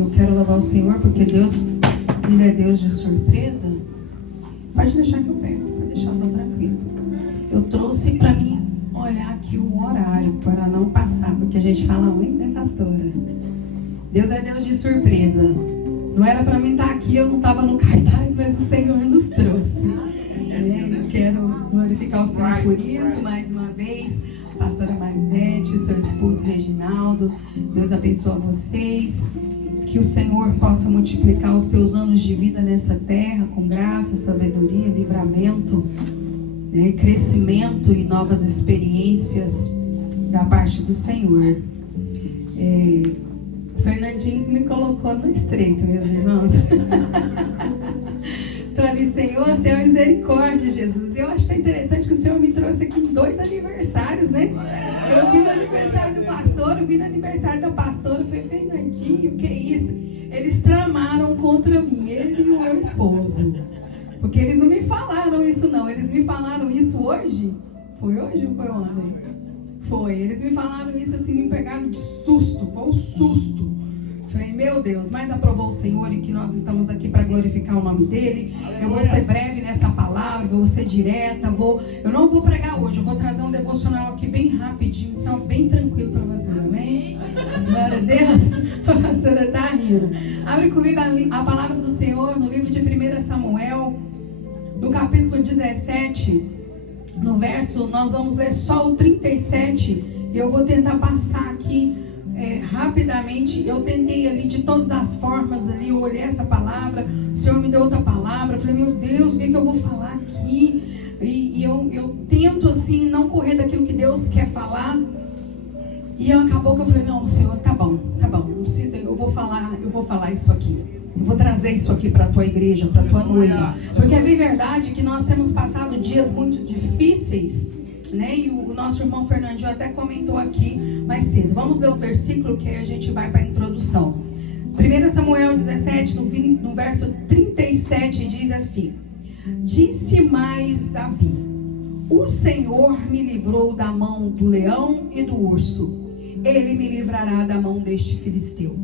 Eu quero louvar o Senhor porque Deus, Ele é Deus de surpresa. Pode deixar que eu pego, pode deixar, estou tranquilo. Eu trouxe para mim olhar aqui o horário para não passar, porque a gente fala muito, né, pastora? Deus é Deus de surpresa. Não era para mim estar aqui, eu não estava no cartaz, mas o Senhor nos trouxe. Eu quero glorificar o Senhor por isso, mais uma vez. Pastora Marisete, seu esposo Reginaldo, Deus abençoe vocês. Que o Senhor possa multiplicar os seus anos de vida nessa terra, com graça, sabedoria, livramento, né, crescimento e novas experiências da parte do Senhor. O Fernandinho me colocou no estreito, meus irmãos. Estou ali, Senhor, tenha misericórdia, Jesus. Eu acho que é interessante que o Senhor me trouxe aqui em 2 aniversários, né? Eu vi no aniversário do pastor, eu vi no aniversário da pastora, foi Fernandinho, que isso? Eles tramaram contra mim, ele e o meu esposo. Porque eles não me falaram isso não, eles me falaram isso hoje. Foi hoje ou foi ontem? Foi, eles me falaram isso assim, me pegaram de susto, foi um susto. Falei, meu Deus, mas aprovou o Senhor e que nós estamos aqui para glorificar o nome dEle. Eu vou ser breve nessa palavra, vou ser direta, eu não vou pregar hoje, eu vou trazer um devocional aqui bem rapidinho, bem tranquilo para você, amém? Glória a Deus, a pastora está rindo. Abre comigo a palavra do Senhor no livro de 1 Samuel, no capítulo 17, no verso, nós vamos ler só o 37, e eu vou tentar passar aqui rapidamente. Eu tentei ali de todas as formas ali, eu olhei essa palavra, o Senhor me deu outra palavra, eu falei, meu Deus, o que eu vou falar aqui? E eu tento assim, não correr daquilo que Deus quer falar, e acabou que eu falei, não, Senhor, tá bom, não precisa, eu vou falar isso aqui, eu vou trazer isso aqui para a tua igreja, para a tua noiva, porque é bem verdade que nós temos passado dias muito difíceis, né? E o nosso irmão Fernandinho até comentou aqui mais cedo. Vamos ler o versículo que a gente vai para a introdução. 1 Samuel 17, no verso 37, diz assim: Disse mais Davi: O Senhor me livrou da mão do leão e do urso, ele me livrará da mão deste filisteu.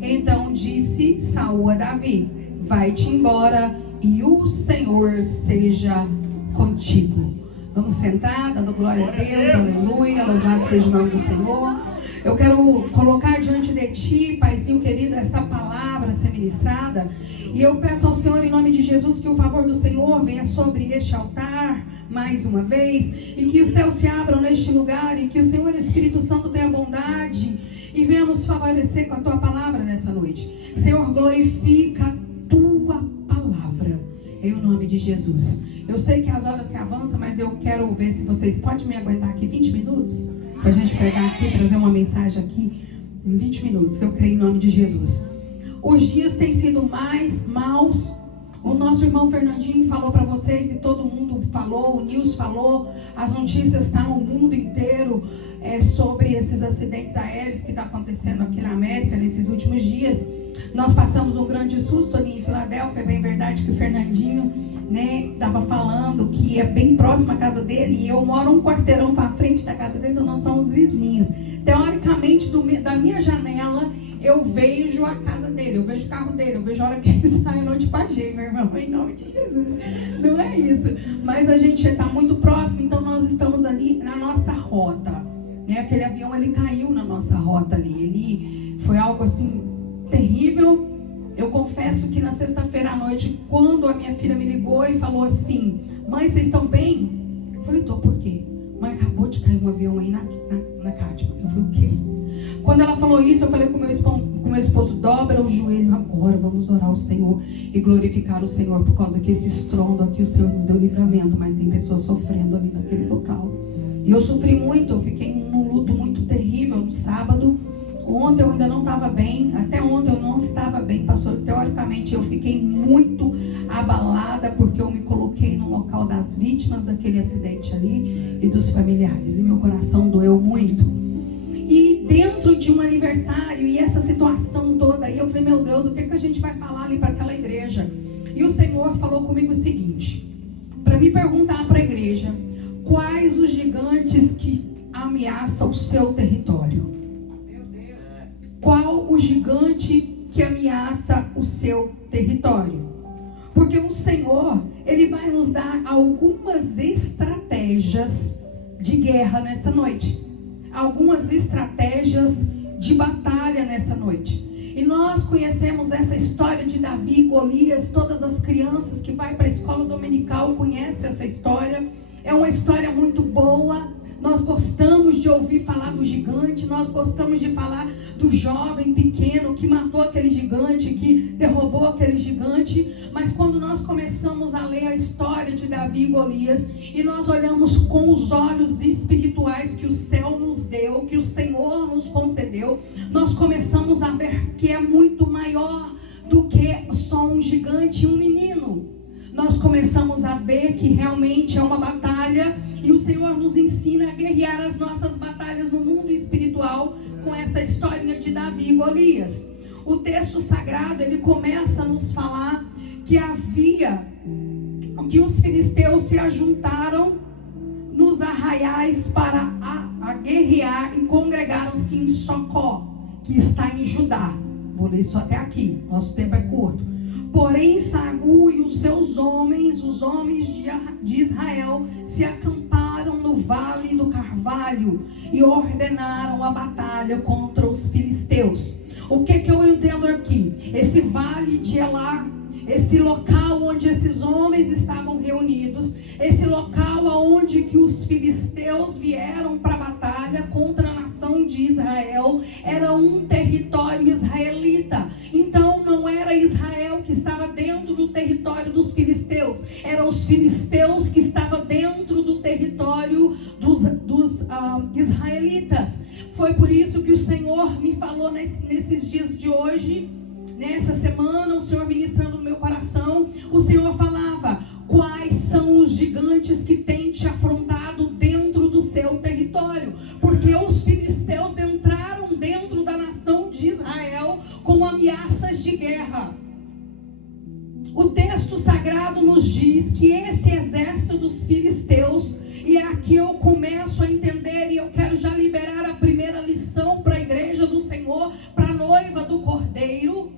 Então disse Saul a Davi: Vai-te embora e o Senhor seja contigo. Vamos sentar, dando glória a Deus, aleluia, louvado seja o nome do Senhor. Eu quero colocar diante de ti, Paizinho querido, essa palavra ser ministrada. E eu peço ao Senhor, em nome de Jesus, que o favor do Senhor venha sobre este altar, mais uma vez. E que os céus se abram neste lugar. E que o Senhor Espírito Santo tenha bondade e venha nos favorecer com a tua palavra nessa noite. Senhor, glorifica a tua palavra, em nome de Jesus. Eu sei que as horas se avançam, mas eu quero ver se vocês podem me aguentar aqui 20 minutos, para a gente pregar aqui, trazer uma mensagem aqui em 20 minutos, eu creio em nome de Jesus. Os dias têm sido mais maus. O nosso irmão Fernandinho falou para vocês, e todo mundo falou, o Nils falou, as notícias estão no mundo inteiro sobre esses acidentes aéreos que estão acontecendo aqui na América nesses últimos dias. Nós passamos um grande susto ali em Filadélfia. É bem verdade que o Fernandinho estava falando que é bem próximo à casa dele, e eu moro um quarteirão para frente da casa dele, então nós somos vizinhos. Teoricamente, da minha janela, eu vejo a casa dele, eu vejo o carro dele, eu vejo a hora que ele sai. Eu não te paguei, meu irmão, em nome de Jesus. Não é isso, mas a gente está muito próximo, então nós estamos ali na nossa rota, né? Aquele avião, ele caiu na nossa rota ali, ele foi algo assim terrível. Eu confesso que na sexta-feira à noite, quando a minha filha me ligou e falou assim: Mãe, vocês estão bem? Eu falei, tô, por quê? Mãe, acabou de cair um avião aí na Cátia. Eu falei, o quê? Quando ela falou isso, eu falei com meu esposo, dobra o joelho agora, vamos orar ao Senhor e glorificar o Senhor, por causa que esse estrondo aqui, o Senhor nos deu livramento, mas tem pessoas sofrendo ali naquele local. E eu sofri muito, eu fiquei num luto muito terrível no sábado. Ontem eu ainda não estava bem, até ontem eu não estava bem, pastor. Teoricamente eu fiquei muito abalada, porque eu me coloquei no local das vítimas daquele acidente ali e dos familiares, e meu coração doeu muito. E dentro de um aniversário e essa situação toda aí, eu falei, meu Deus, o que a gente vai falar ali para aquela igreja? E o Senhor falou comigo o seguinte, para me perguntar para a igreja, quais os gigantes que ameaçam o seu território? Qual o gigante que ameaça o seu território. Porque o Senhor, Ele vai nos dar algumas estratégias de guerra nessa noite. Algumas estratégias de batalha nessa noite. E nós conhecemos essa história de Davi e Golias. Todas as crianças que vão para a escola dominical conhecem essa história. É uma história muito boa. Nós gostamos de ouvir falar do gigante. Nós gostamos de falar do jovem pequeno que matou aquele gigante, que derrubou aquele gigante. Mas quando nós começamos a ler a história de Davi e Golias, e nós olhamos com os olhos espirituais que o céu nos deu, que o Senhor nos concedeu, nós começamos a ver que é muito maior do que só um gigante e um menino. Nós começamos a ver que realmente é uma batalha, e o Senhor nos ensina a guerrear as nossas batalhas no mundo espiritual com essa historinha de Davi e Golias. O texto sagrado, ele começa a nos falar que os filisteus se ajuntaram nos arraiais para guerrear e congregaram-se em Socó, que está em Judá. Vou ler isso até aqui, nosso tempo é curto. Porém, Saul e os seus homens, os homens de Israel, se acamparam no vale do Carvalho e ordenaram a batalha contra os filisteus. O que eu entendo aqui? Esse vale de Elá, esse local onde esses homens estavam reunidos, esse local onde que os filisteus vieram para a batalha contra a nação de Israel, era um território israelita. Então não era Israel que estava dentro do território dos filisteus, eram os filisteus que estavam dentro do território dos israelitas. Foi por isso que o Senhor me falou nesses dias de hoje, nessa semana, o Senhor ministrando no meu coração, o Senhor falava: quais são os gigantes que têm te afrontado dentro do seu território? Porque os filisteus entraram dentro da nação de Israel com ameaças de guerra. O texto sagrado nos diz que esse exército dos filisteus, e aqui eu começo a entender, e eu quero já liberar a primeira lição para a igreja do Senhor, para a noiva do Cordeiro,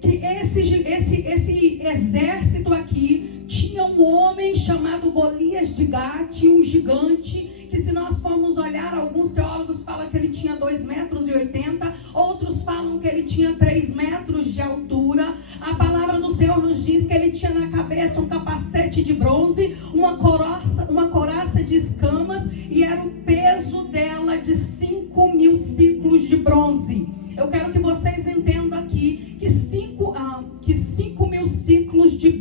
que esse exército aqui tinha um homem chamado Golias de Gate, um gigante, que se nós formos olhar, alguns teólogos falam que ele tinha 2,80 metros, outros falam que ele tinha 3 metros de altura. A palavra do Senhor nos diz que ele tinha na cabeça um capacete de bronze, uma couraça de escamas, e era o peso dela de 5.000 ciclos de bronze. Eu quero que vocês entendam aqui que 5.000 ciclos de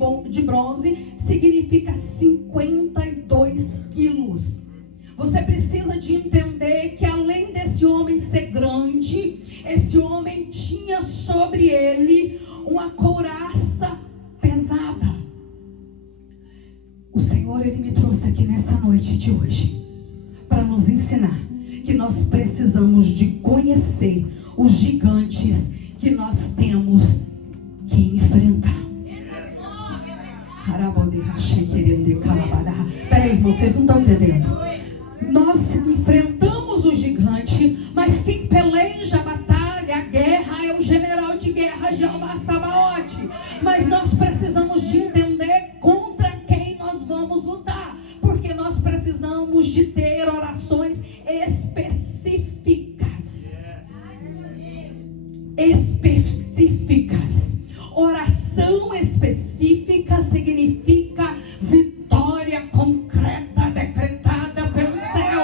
bronze significa 52 quilos. Você precisa de entender que além desse homem ser grande, esse homem tinha sobre ele uma couraça pesada. O Senhor, Ele me trouxe aqui nessa noite de hoje para nos ensinar que nós precisamos de conhecer os gigantes que nós temos que enfrentar. Peraí, irmão, vocês não estão entendendo. Nós enfrentamos o gigante, mas quem peleja a batalha, a guerra, é o general de guerra, Jeová Sabaote. Mas nós precisamos de entender contra quem nós vamos lutar, porque nós precisamos de ter orações específicas. Oração específica significa vitória concreta decretada pelo céu.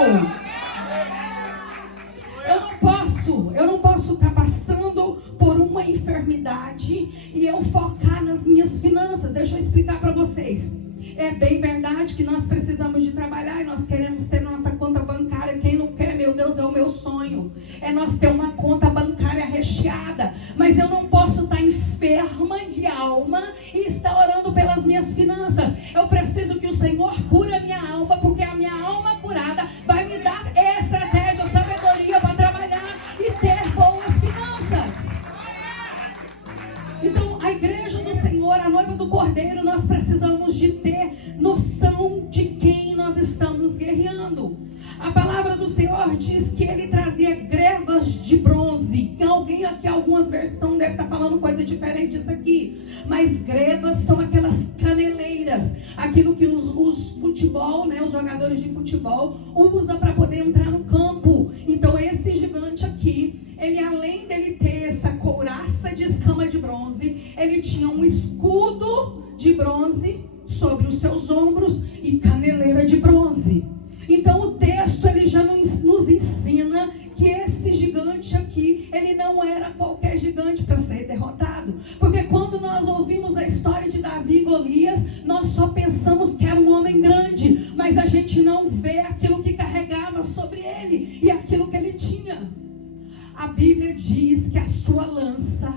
Eu não posso estar passando por uma enfermidade e eu focar nas minhas finanças. Deixa eu explicar para vocês. É bem verdade que nós precisamos de trabalhar e nós queremos ter nossa conta bancária. Quem não quer, meu Deus, é o meu sonho. É nós ter uma conta bancária recheada. Mas eu não posso estar enferma de alma e estar orando pelas minhas finanças. Eu preciso que o Senhor cure a minha alma, porque a minha alma curada vai me dar estratégia, sabedoria para trabalhar e ter boas finanças. Então, a igreja do Senhor, a noiva do Cordeiro, nós precisamos de ter noção de quem nós estamos guerreando. A palavra do Senhor diz que ele trazia grebas de bronze. Alguém aqui, algumas versões versão deve estar falando coisa diferente disso aqui. Mas grevas são aquelas caneleiras, aquilo que os futebol, né, os jogadores de futebol usam para poder entrar no campo. Então esse gigante aqui, ele além dele ter essa couraça de escama de bronze, ele tinha um escudo de bronze sobre os seus ombros e caneleira de bronze. Então o texto ele já nos ensina que esse gigante aqui, ele não era qualquer gigante para ser derrotado. Porque quando nós ouvimos a história de Davi e Golias, nós só pensamos que era um homem grande, mas a gente não vê aquilo que carregava sobre ele e aquilo que ele tinha. A Bíblia diz que a sua lança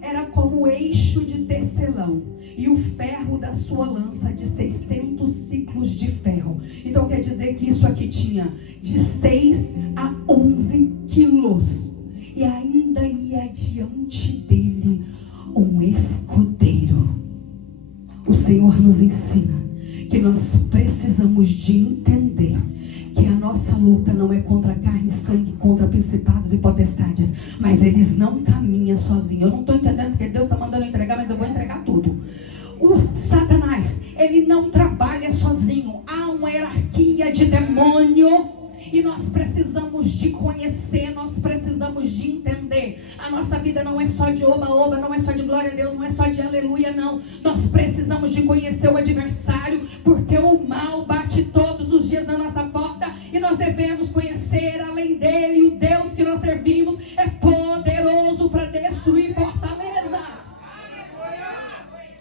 era como o eixo de tecelão e o ferro da sua lança de 600 ciclos de ferro. Então quer dizer que isso aqui tinha de 6 a 11 quilos. E ainda ia diante dele um escudeiro. O Senhor nos ensina que nós precisamos de entender que a nossa luta não é contra carne e sangue, contra principados e potestades, mas eles não caminham sozinhos. Eu não estou entendendo porque Deus está mandando eu entregar, mas eu vou entregar tudo. O Satanás, ele não trabalha sozinho. Há uma hierarquia de demônio e nós precisamos de conhecer, nós precisamos de entender. A nossa vida não é só de oba-oba, não é só de glória a Deus, não é só de aleluia, não. Nós precisamos de conhecer o adversário, porque o mal bate todos os dias na nossa porta e nós devemos conhecer além dele. O Deus que nós servimos é poderoso para destruir fortalezas.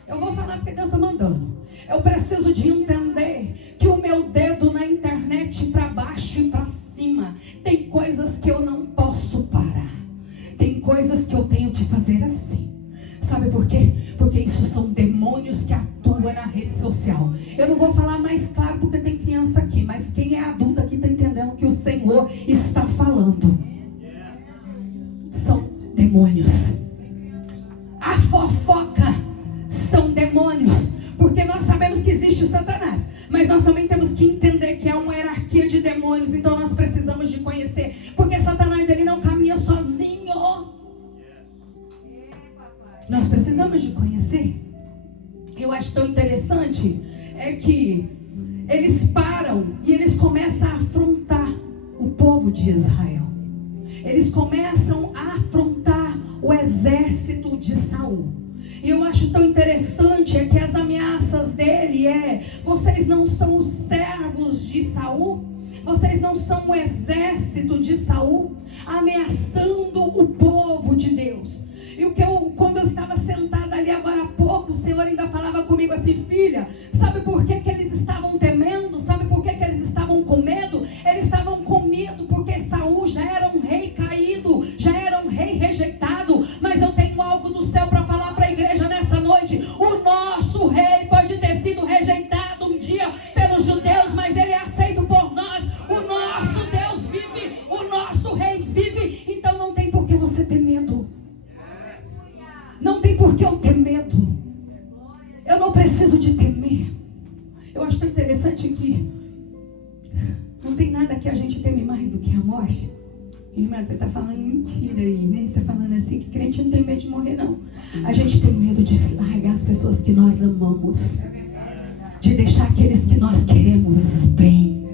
Eu vou falar porque Deus está mandando. Eu preciso de entender que o meu dedo na internet para baixo e para cima, tem coisas que eu não posso parar. Tem coisas que eu tenho que fazer assim. Sabe por quê? Porque isso são demônios que atuam na rede social. Eu não vou falar mais claro porque tem criança aqui, mas quem é adulto aqui está entendendo o que o Senhor está falando. São demônios. A fofoca são demônios. Porque nós sabemos que existe Satanás, mas nós também temos que entender que é uma hierarquia de demônios. Então nós precisamos de conhecer, porque Satanás ele não caminha sozinho. Nós precisamos de conhecer. Eu acho tão interessante é que eles param e eles começam a afrontar o povo de Israel. Eles começam a afrontar o exército de Saul. E eu acho tão interessante é que as ameaças dele vocês não são os servos de Saul, vocês não são o exército de Saul, ameaçando o povo de Deus. E quando eu estava sentada ali agora há pouco, o Senhor ainda falava comigo assim: filha, sabe por que eles estavam temendo? Sabe por que eles estavam com medo? Eles estavam com medo porque Saul já era um rei caído, já era um rei rejeitado. Mas eu tenho algo do céu para falar para a igreja nessa noite. O nosso rei pode ter sido rejeitado um dia pelos judeus, mas ele é aceito por nós. O nosso Deus vive, o nosso rei vive. Então não tem por que você ter medo. Não tem por que eu ter medo. Eu não preciso de temer. Eu acho tão interessante que não tem nada que a gente teme mais do que a morte. Irmã, você está falando mentira aí, né? Você está falando assim que crente não tem medo de morrer, não. A gente tem medo de largar as pessoas que nós amamos, de deixar aqueles que nós queremos bem.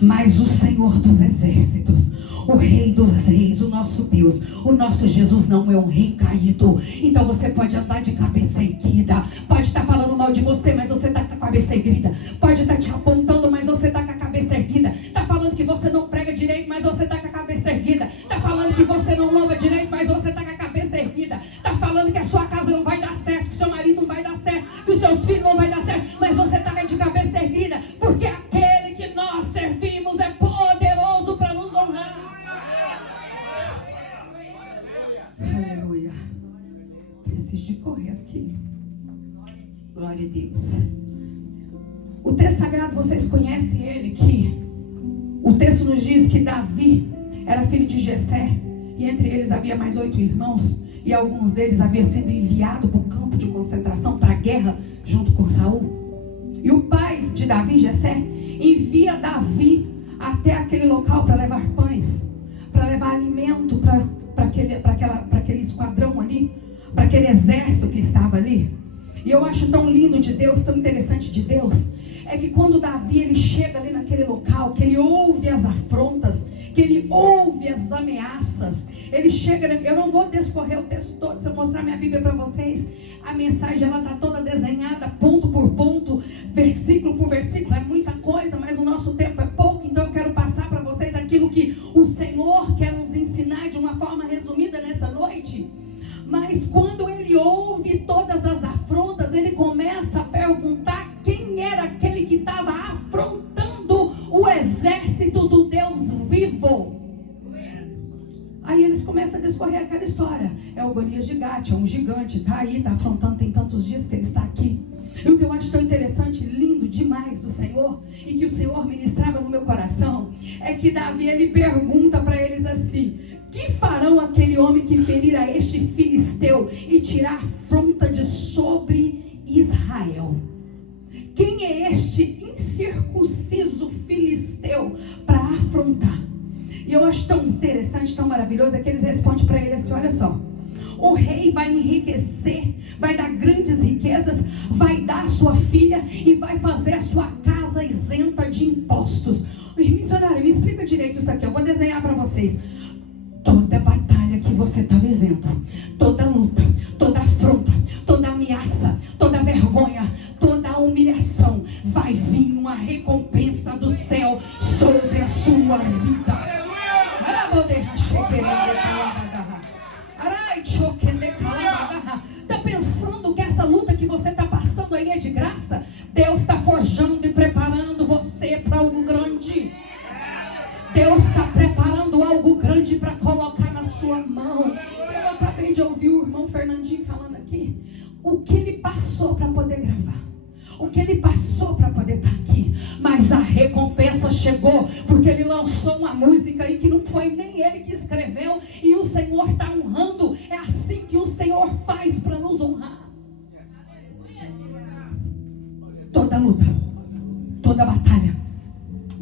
Mas o Senhor dos exércitos, o Rei dos reis, o nosso Deus, o nosso Jesus não é um rei caído. Então você pode andar de cabeça erguida, pode estar falando mal de você, mas você está com a cabeça erguida. Pode estar te apontando, mas você está com a cabeça erguida. Está falando que você não prega direito, mas você está com a cabeça erguida. Está falando que você não louva direito, mas você está com a cabeça erguida. Está falando que a sua casa não vai dar certo, que seu marido não vai dar certo, que os seus filhos não vai dar certo, mas você está de cabeça erguida, porque aquele que nós servimos é poderoso para nos honrar. Aleluia. Preciso de correr aqui. Glória a Deus. O texto sagrado, vocês conhecem ele, que o texto nos diz que Davi era filho de Jessé, e entre eles havia mais 8 irmãos, e alguns deles haviam sido enviados para o campo de concentração, para a guerra, junto com Saul. E o pai de Davi, Jessé, envia Davi até aquele local para levar pães, para levar alimento para aquele esquadrão ali, para aquele exército que estava ali. E eu acho tão lindo de Deus, tão interessante de Deus, é que quando Davi ele chega ali naquele local, que ele ouve as afrontas, que ele ouve as ameaças, ele chega, eu não vou descorrer o texto todo, se eu mostrar minha Bíblia para vocês, a mensagem ela está toda desenhada, ponto por ponto, versículo por versículo, é muita coisa, mas o nosso tempo é pouco, então eu quero passar para vocês aquilo que o Senhor quer nos ensinar de uma forma resumida nessa noite. Mas quando ele ouve todas as afrontas, ele começa a perguntar quem era aquele que estava afrontando o exército do Deus vivo. Aí eles começam a discorrer aquela história. É o Golias de Gate, é um gigante, está aí, está afrontando, tem tantos dias que ele está aqui. E o que eu acho tão interessante, lindo demais do Senhor, e que o Senhor ministrava no meu coração, é que Davi ele pergunta para eles assim: que farão aquele homem que ferir a este filisteu e tirar a afronta de sobre Israel? Quem é este incircunciso filisteu para afrontar? E eu acho tão interessante, tão maravilhoso, é que eles respondem para ele assim: olha só, o rei vai enriquecer, vai dar grandes riquezas, vai dar a sua filha e vai fazer a sua casa isenta de impostos. Missionário, me explica direito isso aqui, eu vou desenhar para vocês. Toda batalha que você está vivendo, toda luta, toda afronta, toda ameaça, toda vergonha, toda humilhação, vai vir uma recompensa do céu sobre a sua vida. Está pensando que essa luta que você está passando aí é de graça? Deus está forjando e preparando você para algo grande. Deus está preparando algo grande para colocar na sua mão. Eu acabei de ouvir o irmão Fernandinho falando aqui o que ele passou para poder gravar, o que ele passou para poder estar aqui. Mas a recompensa chegou, porque ele lançou uma música aí que não foi nem ele que escreveu, e o Senhor está honrando. É assim que o Senhor faz para nos honrar. Toda luta, toda batalha.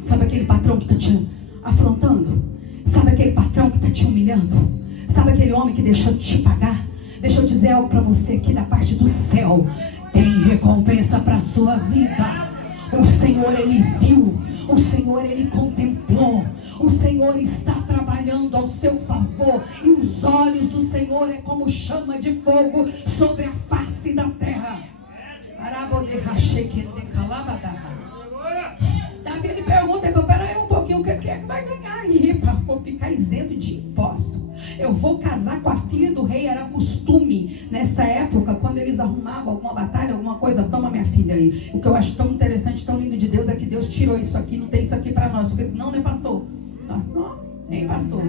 Sabe aquele patrão que está te afrontando? Sabe aquele patrão que está te humilhando? Sabe aquele homem que deixou de te pagar? Deixa eu dizer algo para você aqui da parte do céu. Tem recompensa para a sua vida. O Senhor ele viu, o Senhor ele contemplou, o Senhor está trabalhando ao seu favor, e os olhos do Senhor é como chama de fogo sobre a face da terra. Davi ele pergunta: espera aí um pouquinho, o que é que vai ganhar aí? Vou ficar isento de imposto. Eu vou casar com a filha do rei. Era costume nessa época, quando eles arrumavam alguma batalha, alguma coisa: toma minha filha aí. O que eu acho tão interessante, tão lindo de Deus, é que Deus tirou isso aqui, não tem isso aqui para nós. Porque senão, né, pastor? Não, hein, pastor?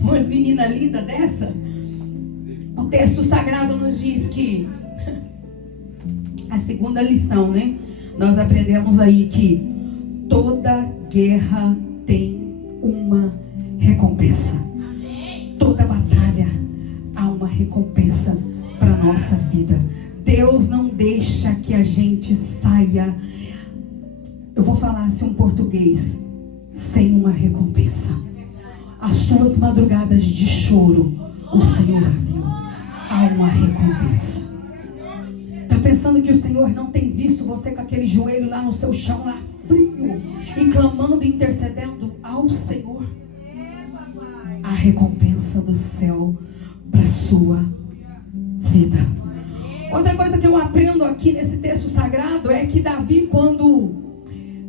Umas meninas lindas dessa. O texto sagrado nos diz que a segunda lição, né? Nós aprendemos aí que toda guerra tem uma recompensa. Toda batalha há uma recompensa para a nossa vida. Deus não deixa que a gente saia, eu vou falar assim um português, sem uma recompensa. As suas madrugadas de choro, o Senhor viu. Há uma recompensa. Está pensando que o Senhor não tem visto você com aquele joelho lá no seu chão, lá frio, e clamando e intercedendo ao Senhor? A recompensa do céu para a sua vida. Outra coisa que eu aprendo aqui nesse texto sagrado é que Davi, quando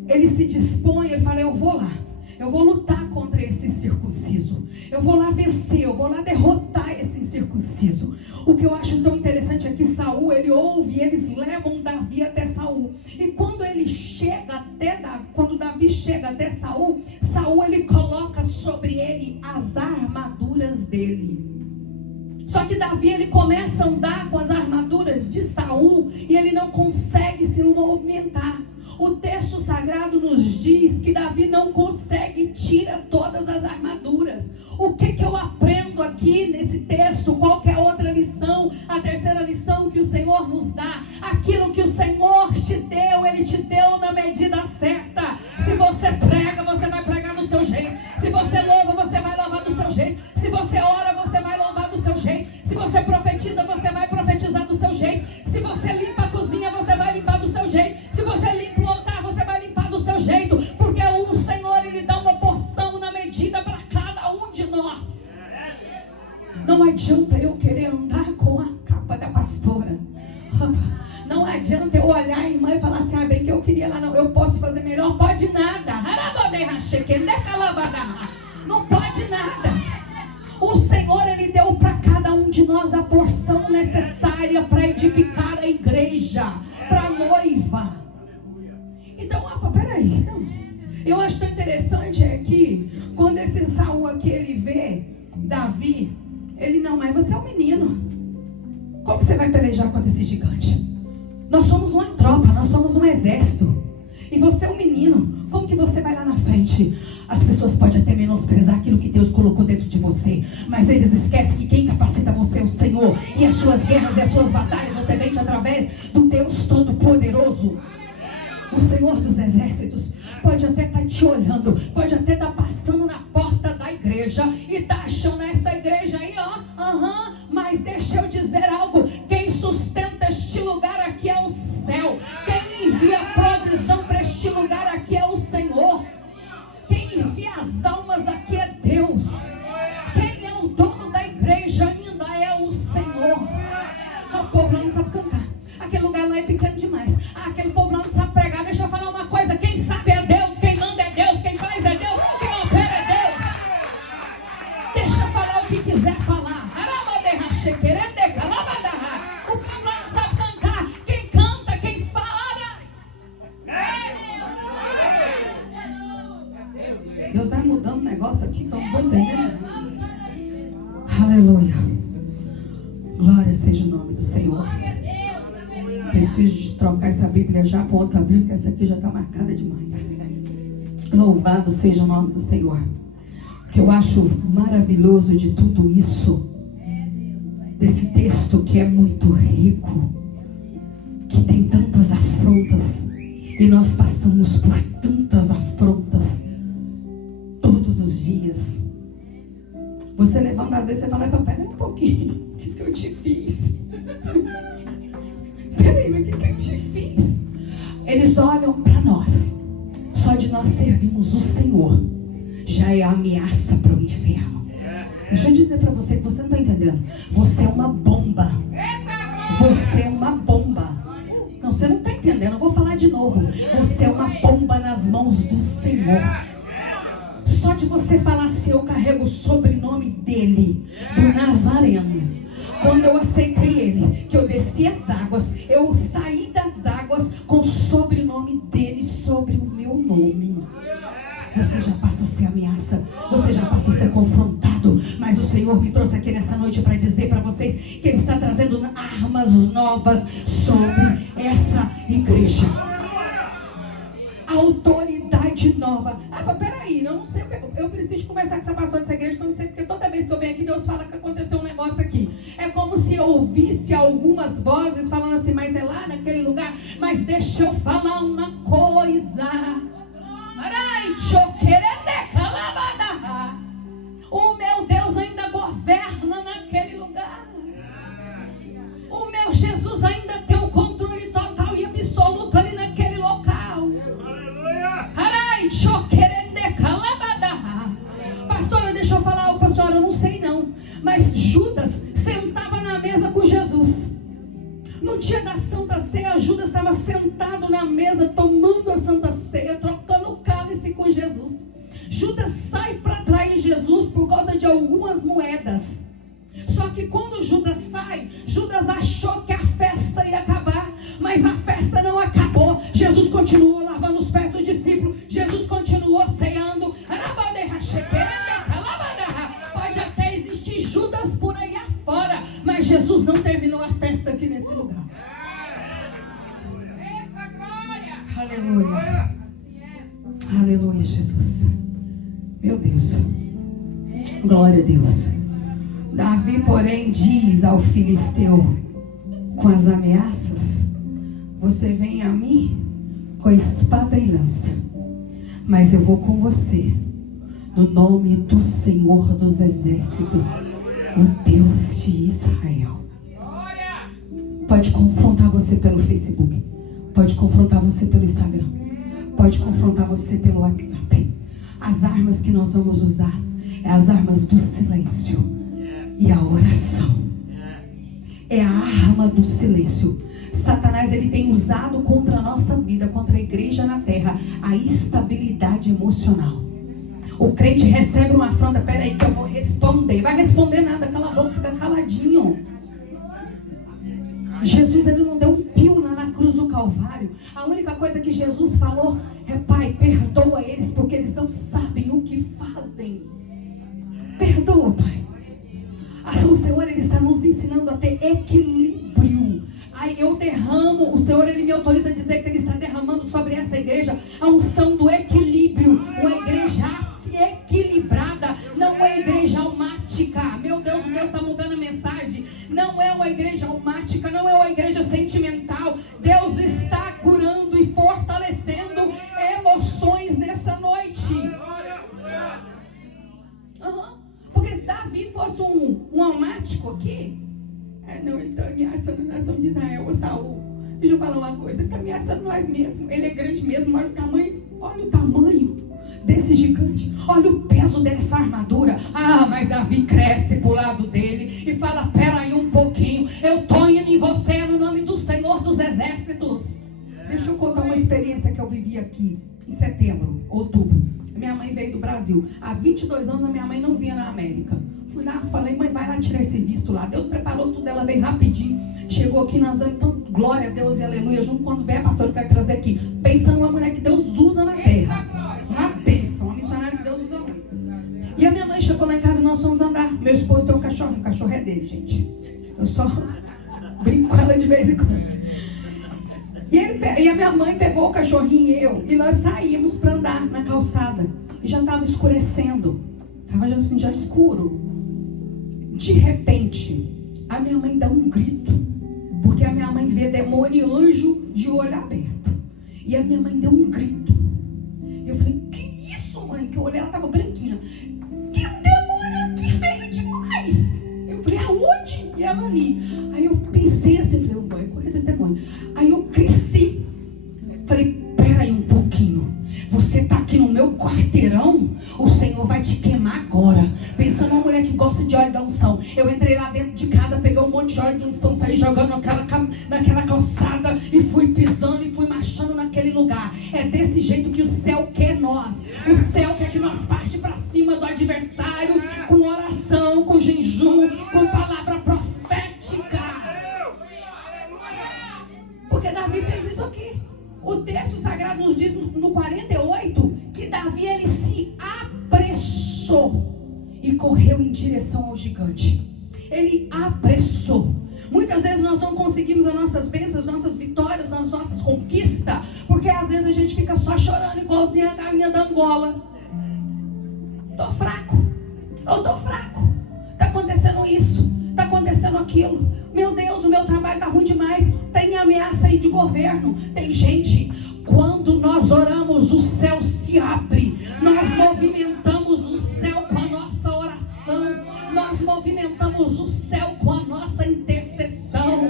ele se dispõe, ele fala: eu vou lá, eu vou lutar contra esse incircunciso, eu vou lá vencer, eu vou lá derrotar esse incircunciso. O que eu acho tão interessante é que Saul, ele ouve, e eles levam Davi até Saul. E quando ele chega até Davi, quando Davi chega até Saul, Saul ele coloca sobre ele as armaduras dele. Só que Davi ele começa a andar com as armaduras de Saul e ele não consegue se movimentar. O texto sagrado nos diz que Davi não consegue tirar todas as armaduras. O que eu aprendo aqui nesse texto? Qual que é a outra lição? A terceira lição que o Senhor nos dá: aquilo que o Senhor te deu, Ele te deu na medida certa. Se você prega, você vai pregar do seu jeito. Se você louva, você vai louvar do seu jeito. Se você ora, você vai louvar do seu jeito. pastora. Não adianta eu olhar a irmã e falar assim, bem que eu queria lá, não, eu posso fazer melhor, pode nada. Não pode nada. O Senhor, Ele deu para cada um de nós a porção necessária para edificar a igreja, para a noiva. Então, peraí, eu acho tão interessante que quando esse Saul aqui, ele vê Davi, ele não, mas você é um menino, como você vai pelejar contra esse gigante? Nós somos uma tropa, nós somos um exército, e você é um menino, como que você vai lá na frente? As pessoas podem até menosprezar aquilo que Deus colocou dentro de você, mas eles esquecem que quem capacita você é o Senhor, e as suas guerras e as suas batalhas você vence através do Deus Todo-Poderoso. O Senhor dos Exércitos pode até estar te olhando, pode até estar passando na porta da igreja e estar achando essa igreja aí, mas deixa eu dizer algo, quem sustenta este lugar aqui é o céu, quem envia provisão para este lugar aqui é o Senhor, quem envia as almas aqui é Deus, quem é o dono da igreja ainda é o Senhor. O povo lá não sabe cantar, aquele lugar lá é pequeno demais, aquele povo lá não sabe pregar. Deixa eu falar uma coisa, quem sabe é Deus, quem manda é Deus, quem faz é Deus, quem opera é Deus. Deixa eu falar o que quiser falar. O povo lá não sabe cantar, quem canta, quem fala. Deus vai mudando o negócio aqui que eu não vou entender. Aleluia. Glória seja o nome do Senhor. Preciso de trocar essa Bíblia já para outra Bíblia, porque essa aqui já está marcada demais. Louvado seja o nome do Senhor. O que eu acho maravilhoso de tudo isso, desse texto que é muito rico, que tem tantas afrontas, e nós passamos por tantas afrontas todos os dias. Você levanta, às vezes você fala, pera um pouquinho, o que eu te fiz? Peraí, mas o que eu te fiz? Eles olham para nós, só de nós servirmos o Senhor já é ameaça para o inferno. Deixa eu dizer para você que você não está entendendo. Você é uma bomba. Você é uma bomba. Não, você não está entendendo, eu vou falar de novo. Você é uma bomba nas mãos do Senhor. Só de você falar assim, eu carrego o sobrenome dele, do Nazareno. Quando eu aceitei ele, que eu desci as águas, eu saí das águas com o sobrenome dele sobre o meu nome. Você já passa a ser ameaça, você já passa a ser confrontado, mas o Senhor me trouxe aqui nessa noite para dizer para vocês que Ele está trazendo armas novas sobre essa igreja. Autoridade nova. Peraí, eu não sei, eu preciso conversar com essa pastora dessa igreja, que eu não sei, porque toda vez que eu venho aqui, Deus fala que aconteceu um negócio aqui. É como se eu ouvisse algumas vozes falando assim, mas é lá naquele lugar, mas deixa eu falar uma coisa. O meu Deus ainda governa naquele lugar. O meu Jesus ainda tem o controle total e absoluto ali naquele local. Pastora, deixa eu falar algo, pastora, eu não sei não, mas Judas sentava na mesa com Jesus. No dia da Santa Ceia, Judas estava sentado na mesa, tomando a Santa Ceia, trocando o cálice com Jesus. Judas sai para trair Jesus por causa de algumas moedas. Só que quando Judas sai, Judas achou que a festa ia acabar, mas a festa não acabou. Jesus continuou lavando os pés do discípulo, Jesus continuou ceando. Pode até existir Judas por aí afora, mas Jesus não terminou a festa aqui nesse lugar. Aleluia. Aleluia, Jesus. Meu Deus. Glória a Deus. Davi, porém, diz ao filisteu com as ameaças: você vem a mim com espada e lança, mas eu vou com você no nome do Senhor dos Exércitos, o Deus de Israel. Pode confrontar você pelo Facebook, pode confrontar você pelo Instagram, pode confrontar você pelo WhatsApp. As armas que nós vamos usar é as armas do silêncio e a oração. é a arma do silêncio. Satanás, ele tem usado contra a nossa vida, contra a igreja na terra, a estabilidade emocional. O crente recebe uma afronta, peraí que eu vou responder. Vai responder nada, cala a boca, fica caladinho. Jesus, ele não deu um pio lá na cruz do Calvário. A única coisa que Jesus falou é: Pai, perdoa eles, porque eles não sabem o que fazem. Perdoa, Pai. O Senhor, ele está nos ensinando a ter equilíbrio. Aí eu derramo, o Senhor, ele me autoriza a dizer que ele está derramando sobre essa igreja a unção do equilíbrio. Uma igreja equilibrada, não é igreja almática. Meu Deus, Deus está mudando a mensagem. Não é uma igreja almática, não é uma igreja sentimental. Deus está curando e fortalecendo emoções nessa noite. Porque se Davi fosse um almático aqui, não, ele está ameaçando a nação de Israel, o Saul. Deixa eu falar uma coisa, ele está ameaçando nós mesmos. Ele é grande mesmo, olha o tamanho desse gigante, olha o peso dessa armadura. Mas Davi cresce pro lado dele e fala: pera aí um pouquinho, eu tô indo em você no nome do Senhor dos Exércitos. Deixa eu contar uma experiência que eu vivi aqui em setembro, outubro. Minha mãe veio do Brasil. Há 22 anos a minha mãe não vinha na América. Fui lá, falei: mãe, vai lá tirar esse visto lá. Deus preparou tudo, ela veio rapidinho. Chegou aqui, nós damos então, glória a Deus e aleluia. Junto, quando vier, pastor, eu quero trazer aqui. Pensando numa mulher que Deus usa na terra. Uma bênção, uma missionária que Deus usa muito. E a minha mãe chegou lá em casa e nós fomos andar. Meu esposo tem um cachorro, o cachorro é dele, gente. Eu só brinco com ela de vez em quando. E a minha mãe pegou o cachorrinho e eu, e nós saímos para andar na calçada. E já estava escurecendo. Estava assim, já escuro. De repente, a minha mãe dá um grito. Porque a minha mãe vê demônio e anjo de olho aberto. E a minha mãe deu um grito. Eu falei: que isso, mãe? Que eu olhei, ela estava branquinha. Que um demônio aqui feio demais. Eu falei: aonde? E ela ali. Aí eu pensei assim, falei: eu vou correr desse demônio. Aí eu cresci. Falei: pera aí um pouquinho. Você está aqui no meu quarteirão, o Senhor vai te queimar agora. Pensando numa mulher que gosta de óleo da unção. Eu entrei lá dentro de casa, peguei um monte de óleo de unção, saí jogando naquela calçada e fui pisando e fui marchando naquele lugar. É desse jeito que o céu quer nós. O céu quer que nós parte para cima do adversário com oração, com jejum, com palavra profética. Porque Davi fez isso aqui. O texto sagrado nos diz no 48 que Davi, ele se apressou e correu em direção ao gigante. Ele apressou. Muitas vezes nós não conseguimos as nossas bênçãos, as nossas vitórias, as nossas conquistas, porque às vezes a gente fica só chorando igualzinha a galinha da Angola. Tô fraco. Eu tô fraco. Tá acontecendo isso. Tá acontecendo aquilo. Meu Deus, o meu trabalho tá ruim demais. Tem ameaça aí de governo. Tem gente, quando nós oramos, o céu se abre. Nós movimentamos o céu com a nossa oração. Nós movimentamos o céu com a nossa intercessão.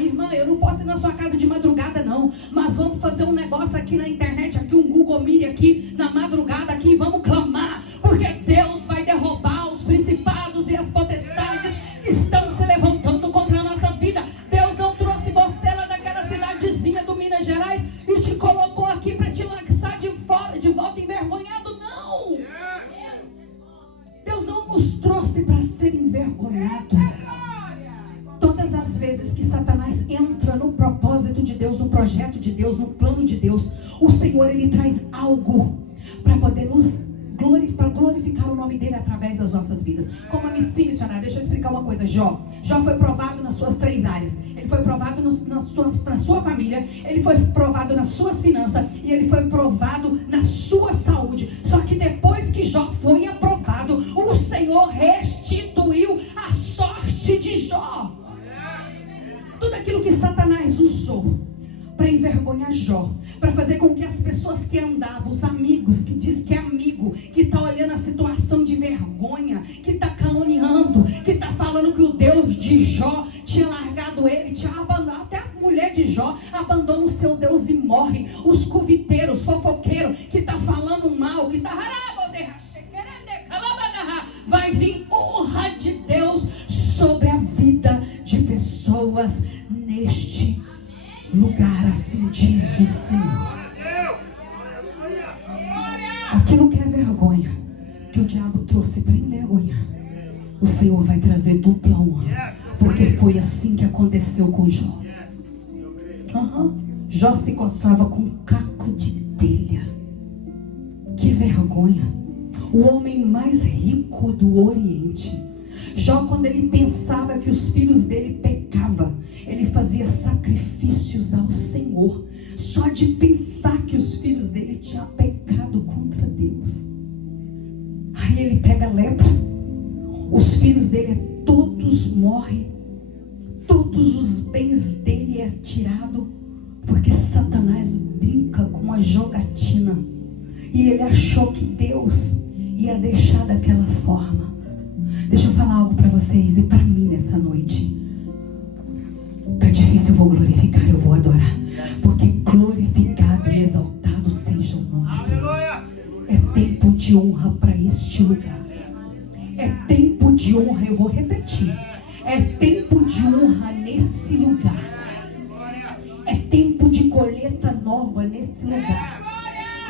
Irmã, eu não posso ir na sua casa de madrugada não, mas vamos fazer um negócio aqui na internet, aqui um Google Meet aqui na madrugada aqui, e vamos clamar, porque Deus vai derrubar os principados e as potestades que estão se levantando contra a nossa vida. Deus não trouxe você lá daquela cidadezinha do Minas Gerais e te colocou aqui para te lançar de volta envergonhado, não. Deus não nos trouxe para ser envergonhado. Todas as vezes que Satanás entra no propósito de Deus, no projeto de Deus, no plano de Deus, o Senhor, ele traz algo para poder nos glorificar o nome dele através das nossas vidas. Como a missão missionária, deixa eu explicar uma coisa. Jó foi provado nas suas 3 áreas. Ele foi provado na sua família, ele foi provado nas suas finanças e ele foi provado na sua saúde. Só que depois que Jó foi aprovado, o Senhor restituiu a sorte de Jó. Tudo aquilo que Satanás usou para envergonhar Jó, para fazer com que as pessoas que andavam, os amigos, que diz que é amigo, que está olhando a situação de vergonha, que está caluniando, que está falando que o Deus de Jó tinha largado ele, tinha abandonado, até a mulher de Jó abandona o seu Deus e morre. Os coviteiros, fofoqueiros, que está falando mal, que está vai vir honra de Deus sobre a vida de pessoas. pessoas neste lugar, assim diz o Senhor. Aquilo que é vergonha, que o diabo trouxe para envergonhar, o Senhor vai trazer dupla honra, porque foi assim que aconteceu com Jó. Jó se coçava com um caco de telha. Que vergonha. O homem mais rico do Oriente. Jó, quando ele pensava que os filhos dele pecavam, ele fazia sacrifícios ao Senhor, só de pensar que os filhos dele tinham pecado contra Deus. Aí ele pega lepra, os filhos dele todos morrem, todos os bens dele é tirado, porque Satanás brinca com a jogatina, e ele achou que Deus ia deixar daquela forma. Deixa eu falar algo para vocês e para mim nessa noite. Tá difícil, eu vou glorificar, eu vou adorar, porque glorificado e exaltado seja o nome dele. É tempo de honra para este lugar. É tempo de honra, eu vou repetir. É tempo de honra nesse lugar. É tempo de colheita nova nesse lugar.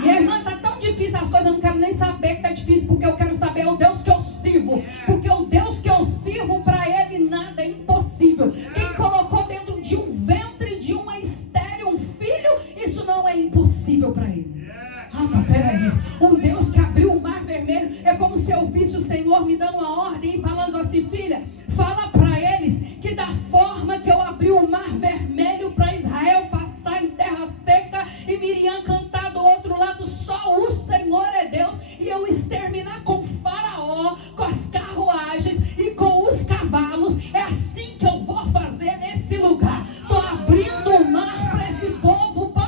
Minha irmã, tá tão difícil as coisas, eu não quero nem saber que tá difícil, porque eu quero saber o Deus que eu sirvo. Porque o Deus que eu sirvo, para Ele nada é impossível. Quem colocou dentro de um ventre de uma estéril um filho, isso não é impossível para Ele. Mas peraí, um Deus que abriu o mar vermelho, é como se eu visse o Senhor me dando uma ordem e falando assim: filha, fala para eles que da forma que eu abri o mar vermelho para Israel passar em terra seca e Miriam cantar do outro lado, só o Senhor é Deus, e eu exterminar com Faraó, com as carruagens e com os cavalos, é assim que eu vou fazer nesse lugar. Estou abrindo o mar para esse povo passar.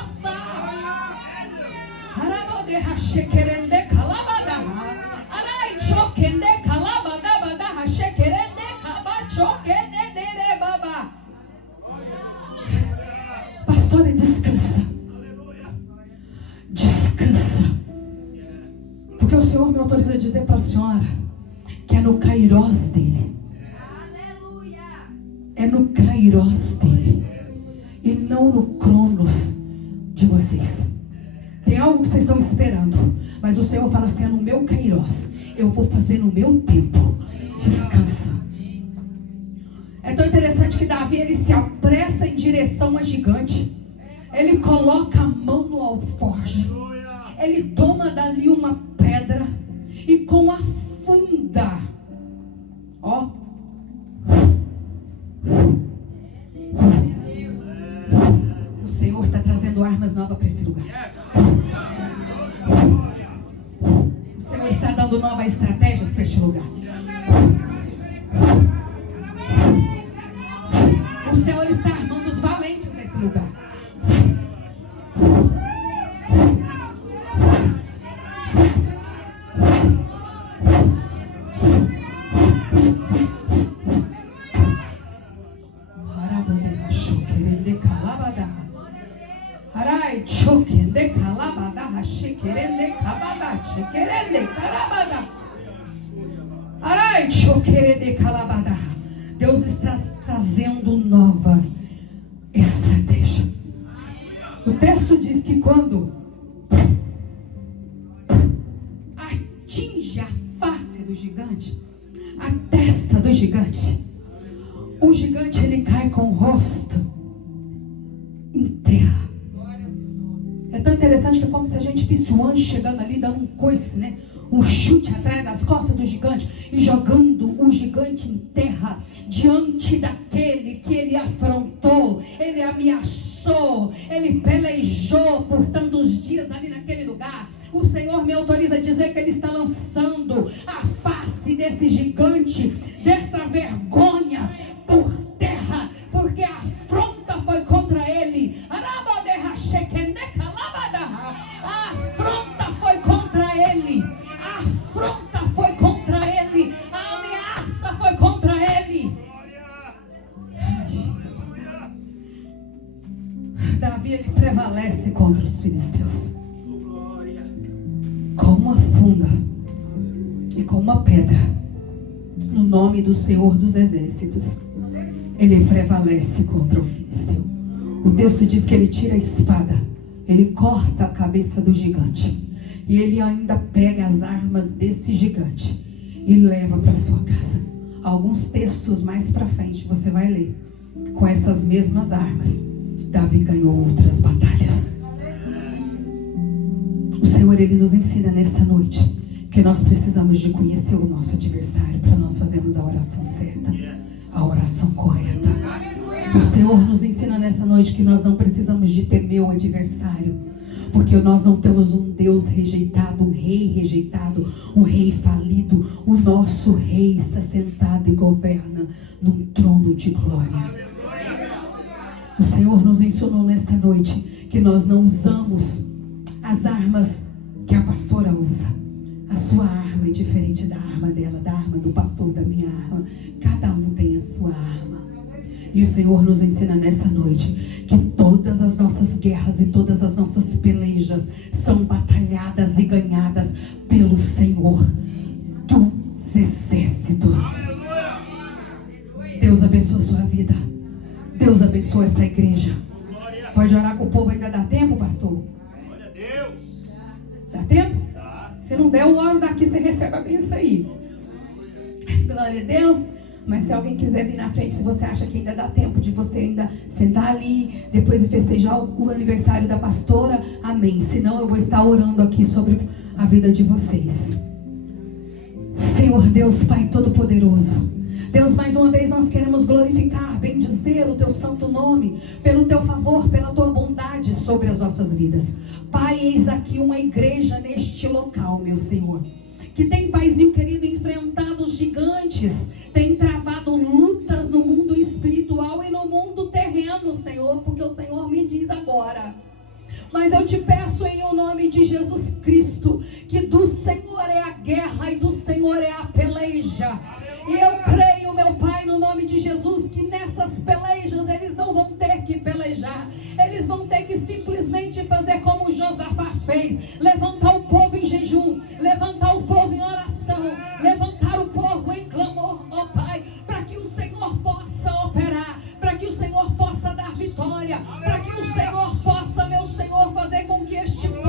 Pastora, descansa. Descansa. Porque o Senhor me autoriza a dizer para a senhora que é no Kairós dele. É no Kairós dele. E não no Cronos de vocês. Tem algo que vocês estão esperando, mas o Senhor fala assim: é no meu Kairós. Eu vou fazer no meu tempo. Descansa. É tão interessante que Davi, ele se apressa em direção a gigante. Ele coloca a mão no alforje. Ele toma dali uma pedra e com a funda, ó, o Senhor está trazendo armas novas para esse lugar. O Senhor está dando novas estratégias para este lugar. O Senhor está armando os valentes nesse lugar. Deus está trazendo nova estratégia. O texto diz que quando atinge a face do gigante, a testa do gigante, o gigante ele cai com o rosto em terra. É tão interessante que é como se a gente visse o anjo chegando ali, dando um coice, né? Um chute atrás das costas do gigante e jogando o gigante em terra diante daquele que ele afrontou, ele ameaçou, ele pelejou por tantos dias ali naquele lugar. O Senhor me autoriza a dizer que Ele está lançando a face desse gigante, dessa vergonha por terra, porque a afronta foi contra ele. A afronta foi contra ele. A afronta foi contra ele. A ameaça foi contra ele. Davi, ele prevalece contra os filisteus com uma funda e com uma pedra, no nome do Senhor dos Exércitos. ele prevalece contra o filisteu. O texto diz que ele tira a espada, ele corta a cabeça do gigante, e ele ainda pega as armas desse gigante e leva para sua casa. Alguns textos mais para frente você vai ler. Com essas mesmas armas, Davi ganhou outras batalhas. O Senhor, ele nos ensina nessa noite que nós precisamos de conhecer o nosso adversário para nós fazermos a oração certa, a oração correta. O Senhor nos ensina nessa noite que nós não precisamos de temer o adversário, porque nós não temos um Deus rejeitado, um rei rejeitado, um rei falido. O nosso rei está sentado e governa num trono de glória. O Senhor nos ensinou nessa noite que nós não usamos as armas que a pastora usa. A sua arma é diferente da arma dela, da arma do pastor, da minha arma. Cada um tem a sua arma. E o Senhor nos ensina nessa noite que todas as nossas guerras e todas as nossas pelejas são batalhadas e ganhadas pelo Senhor dos exércitos. Deus abençoe a sua vida. Deus abençoe essa igreja. Pode orar com o povo, ainda dá tempo, pastor? Glória a Deus. Dá tempo? Dá. Se não der, eu oro daqui, você recebe a benção aí. Glória a Deus. Mas se alguém quiser vir na frente, se você acha que ainda dá tempo de você ainda sentar ali, depois de festejar o aniversário da pastora, amém. Senão eu vou estar orando aqui sobre a vida de vocês. Senhor Deus, Pai Todo-Poderoso, Deus, mais uma vez nós queremos glorificar, bendizer o Teu santo nome, pelo Teu favor, pela Tua bondade sobre as nossas vidas. Pai, eis aqui uma igreja neste local, meu Senhor, que tem, Paizinho querido, enfrentado os gigantes, tem travado lutas no mundo espiritual e no mundo terreno, Senhor, porque o Senhor me diz agora. Mas eu te peço em o nome de Jesus Cristo, que do Senhor é a guerra e do Senhor é a peleja. E eu creio, meu Pai, no nome de Jesus, que nessas pelejas eles não vão ter que pelejar. Eles vão ter que simplesmente fazer como Josafá fez. Levantar o povo em jejum, levantar o povo em oração, levantar o povo em clamor, ó Pai, para que o Senhor possa operar, para que o Senhor possa dar vitória, para que o Senhor possa, meu Senhor, fazer com que este povo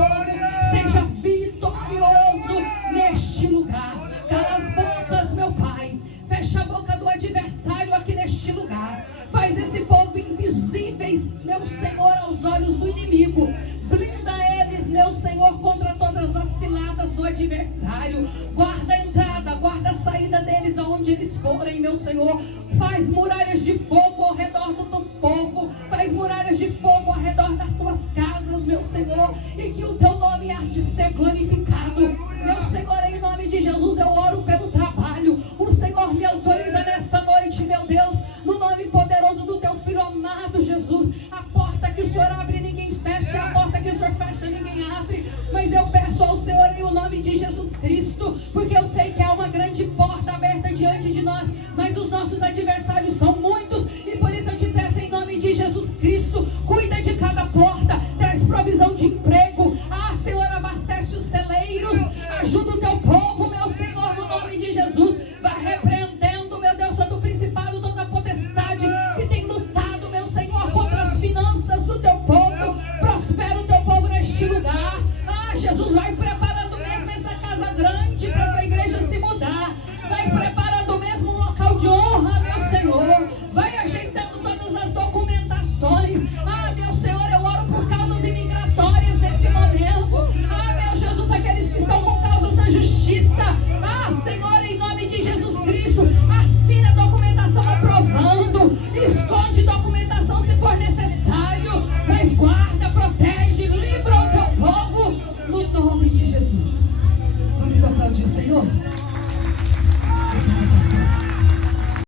seja vitorioso neste lugar. Cala as bocas, meu Pai. Fecha a boca do adversário aqui neste lugar. Faz esse povo invisíveis, meu Senhor, aos olhos do inimigo. Blinda eles, meu Senhor, contra todas as ciladas do adversário. Guarda a entrada, guarda a saída deles aonde eles forem, meu Senhor. Faz muralhas de fogo ao redor do teu povo. Faz muralhas de fogo ao redor das tuas casas, meu Senhor. E que o teu nome há de ser glorificado. Meu Senhor, em nome de Jesus, eu oro pelo trabalho. O Senhor me autoriza nessa noite, meu Deus, no nome poderoso do teu Filho amado Jesus. A porta que o Senhor abre, ninguém fecha. A porta que o Senhor fecha, ninguém abre. Mas eu peço ao Senhor, em o nome de Jesus Cristo,